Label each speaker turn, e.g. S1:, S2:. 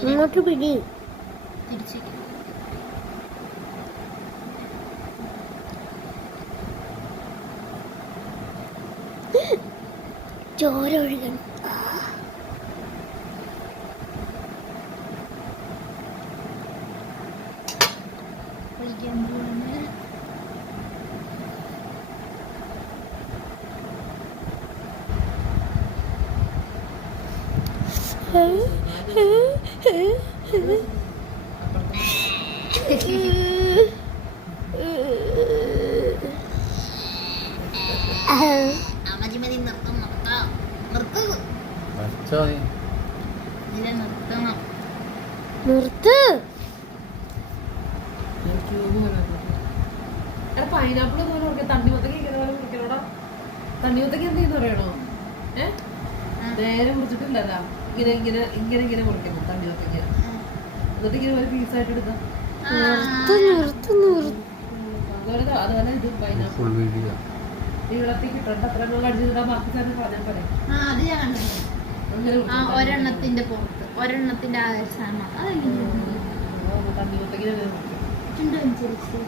S1: ഇങ്ങോട്ട് പിടി. ചോര ഒഴുകണം.
S2: കുളിക്കാൻ നിർത്തം.
S3: പൈനാപ്പിൾ പോലെ മുറിക്കാം തണ്ണിമത്തങ്ങ ഇങ്ങനെ പോലെ മുറിക്കണോടാ തണ്ണിമത്തങ്ങ എന്ത് ചെയ്യുന്ന പറയണോ ഏ? നേരെ മുറിച്ചിട്ടില്ലല്ലോ ഇങ്ങനെ ഇങ്ങനെ ഇങ്ങനെ ഇങ്ങനെ മുറിക്കുന്നു തണ്ണിമത്തങ്ങ എന്നിട്ട് ഇങ്ങനെ ഒരു പീസായിട്ട് എടുക്കാം അതുപോലെ ഇത് അത്ര ബാക്കി പറഞ്ഞാൽ പറയാം
S2: ഒരെണ്ണത്തിന്റെ പുറത്ത് ഒരെണ്ണത്തിന്റെ ആ ഒരു സാധനം അതെങ്ങനെയാണ്
S3: തണ്ണിമത്തങ്ങ അങ്ങനെ മുറിക്കും.
S2: ചുണ്ടനുസരിച്ച്